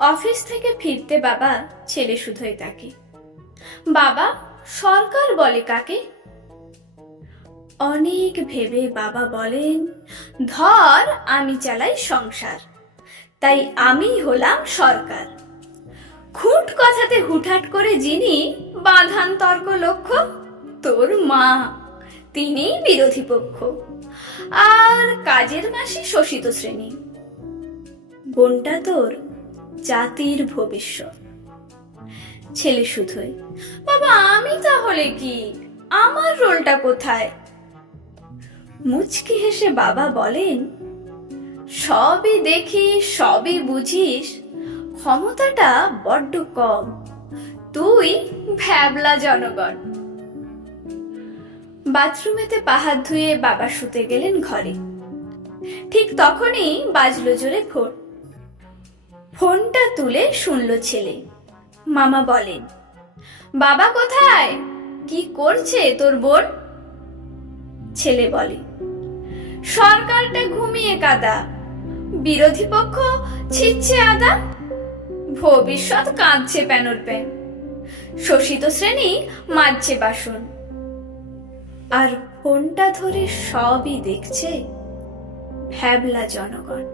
Office থেকে ফিরতে বাবা ছেলে শুধোয় তাকে, বাবা সরকার বলে কাকে? অনেক ভেবে বাবা বলেন, ধর আমি চালাই সংসার, তাই আমি হলাম সরকার। খুঁট কথাতে হুটহাট করে যিনি বাঁধান তর্ক লক্ষ্য, তোর মা, তিনিই বিরোধী পক্ষ, আর কাজের মাসি শোষিত শ্রেণী। বোনটা তোর জাতির ভবিষ্যৎ। ছেলে শুধোয়, বাবা আমি তাহলে কি, আমার রোলটা কোথায়? মুচকি হেসে বাবা বলেন, সবই দেখিস, সবই বুঝিস, ক্ষমতাটা বড্ড কম, তুই ভ্যাবলা জনগণ। বাথরুমেতে পা হাত ধুয়ে বাবা শুতে গেলেন ঘরে। ঠিক তখনই বাজলো জোরে ফোন। ফোনটা তুলে শুনল ছেলে। মামা বলেন, বাবা কোথায়, কি করছে তোর বোন? ছেলে বলে, সরকারটা ঘুমিয়ে কাদা, বিরোধী পক্ষ ছিচ্ছে আদা, ভবিষ্যৎ কাঁদছে প্যানর প্যান, শোষিত শ্রেণী মাজছে বাসন। আর ফোনটা ধরে সবই দেখছে ভ্যাবলা জনগণ।